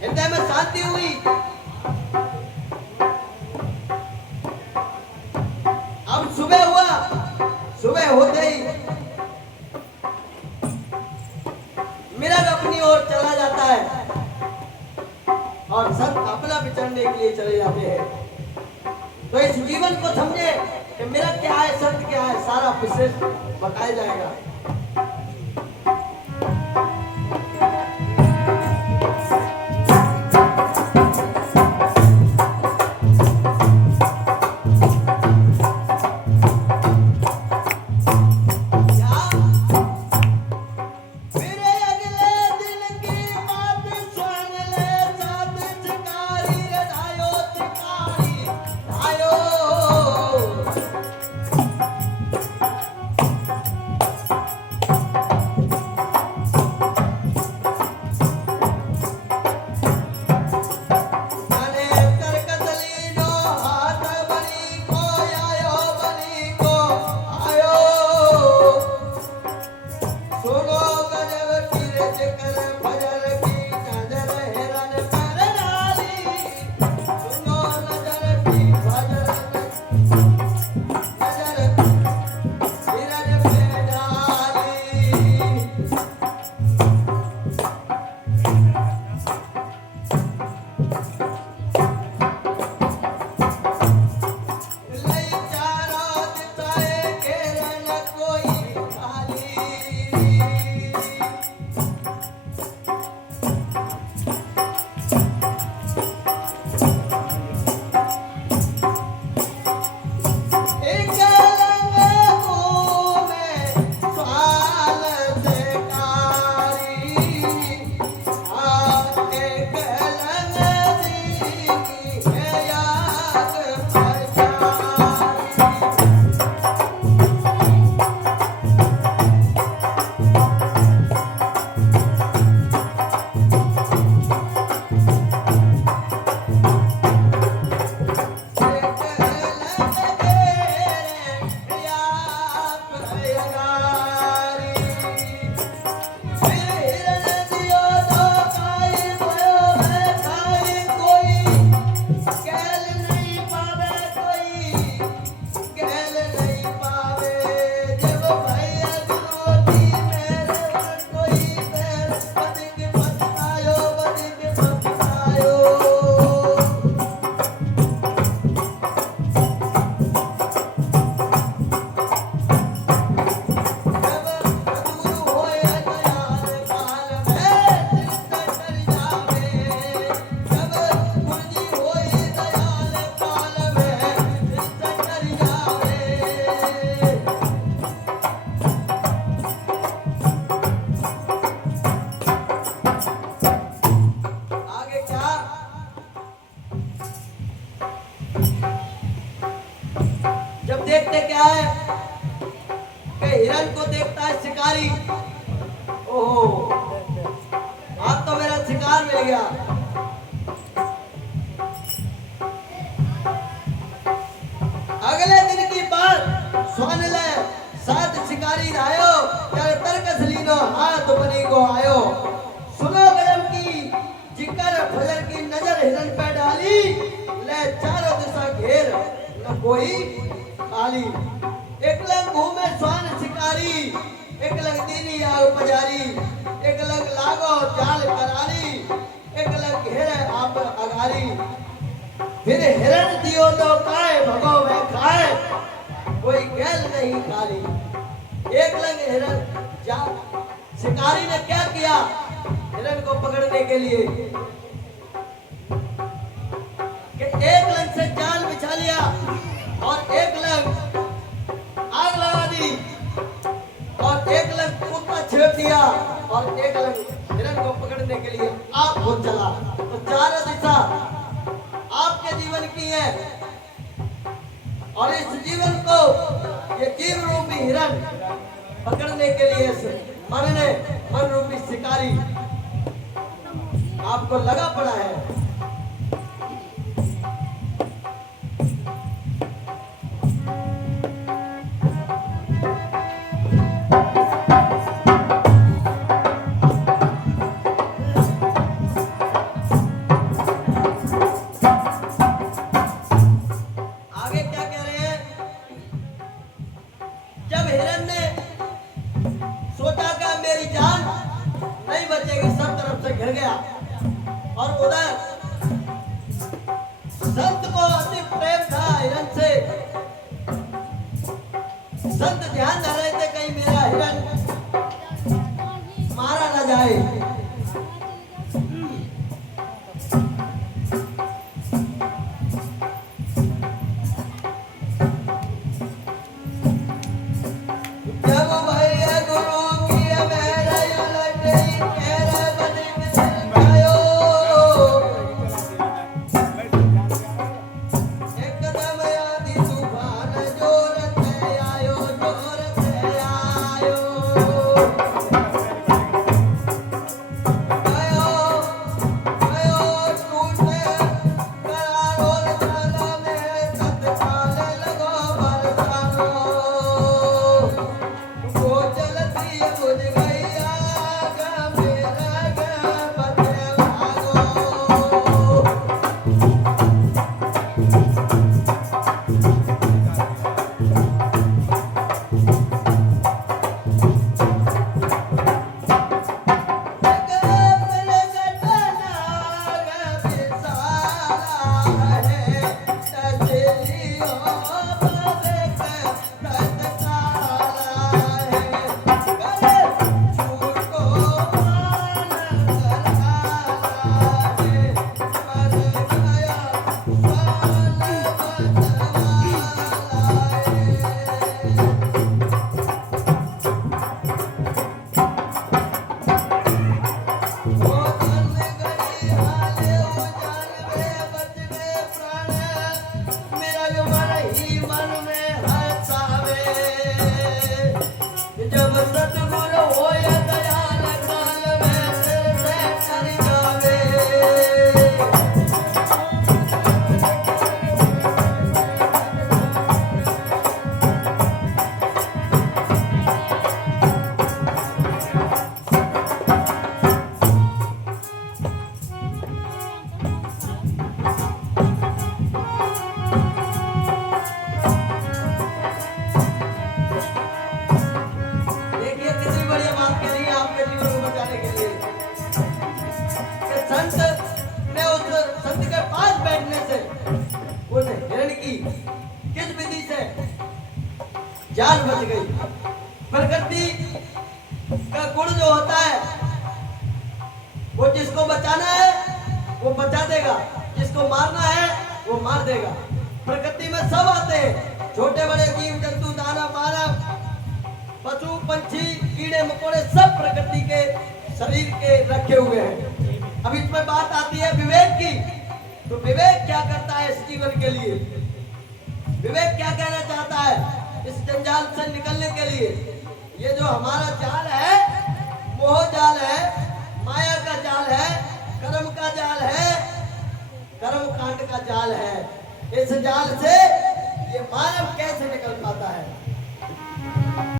हृदय में शांति हुई। यमुना बिचरने के लिए चले जाते हैं। तो इस जीवन को समझे कि मेरा क्या है, सत्य क्या है, सारा विशेष बताया जाएगा। देखते क्या है कि हिरण को देखता है शिकारी, ओहो आज तो मेरा शिकार मिल गया। अगले दिन की बात सुन ले, सात शिकारी आयो यार तरकस लीनो हाथ बनी को आयो। सुनो गजब की जिक्र फजर की नजर हिरण पे डाली, ले चारों दिशा घेर न कोई खाली। एक लग घूमे स्वान शिकारी, एक लग दीनी आग पजारी, एक लग लागो जाल करारी, एक लग घेरे आप अगारी। फिर हिरण दियो तो काय भगो में खाए, कोई गैल नहीं खाली। एक लग हिरण जा शिकारी ने क्या किया हिरण को पकड़ने के लिए कि एक लग से जाल बिछा लिया और एक लग आग लगा दी और एक लग कुत्ता छेड़ दिया और एक लग हिरण को पकड़ने के लिए आप हो चला। तो चारों दिशा आपके जीवन की है और इस जीवन को ये जीव रूपी हिरण पकड़ने के लिए मन रूपी शिकारी आपको लगा पड़ा है। घिर गया और उधर संत को अति प्रेम था हिरण से। संत ध्यान धर रहे थे कहीं मेरा हिरण मारा ना जाए। जान बच गई। प्रकृति का गुण जो होता है वो जिसको बचाना है वो बचा देगा, जिसको मारना है वो मार देगा। प्रकृति में सब आते हैं, छोटे बड़े जीव जंतु, दानव मानव, पशु पंछी, कीड़े मकोड़े, सब प्रकृति के शरीर के रखे हुए हैं। अब इसमें बात आती है विवेक की। तो विवेक क्या करता है इस जीवन के लिए? विवेक क्या कहना चाहता है इस जंजाल से निकलने के लिए? ये जो हमारा जाल है, मोह जाल है, माया का जाल है, कर्म का जाल है, कर्म कांड का जाल है। इस जाल से ये मानव कैसे निकल पाता है?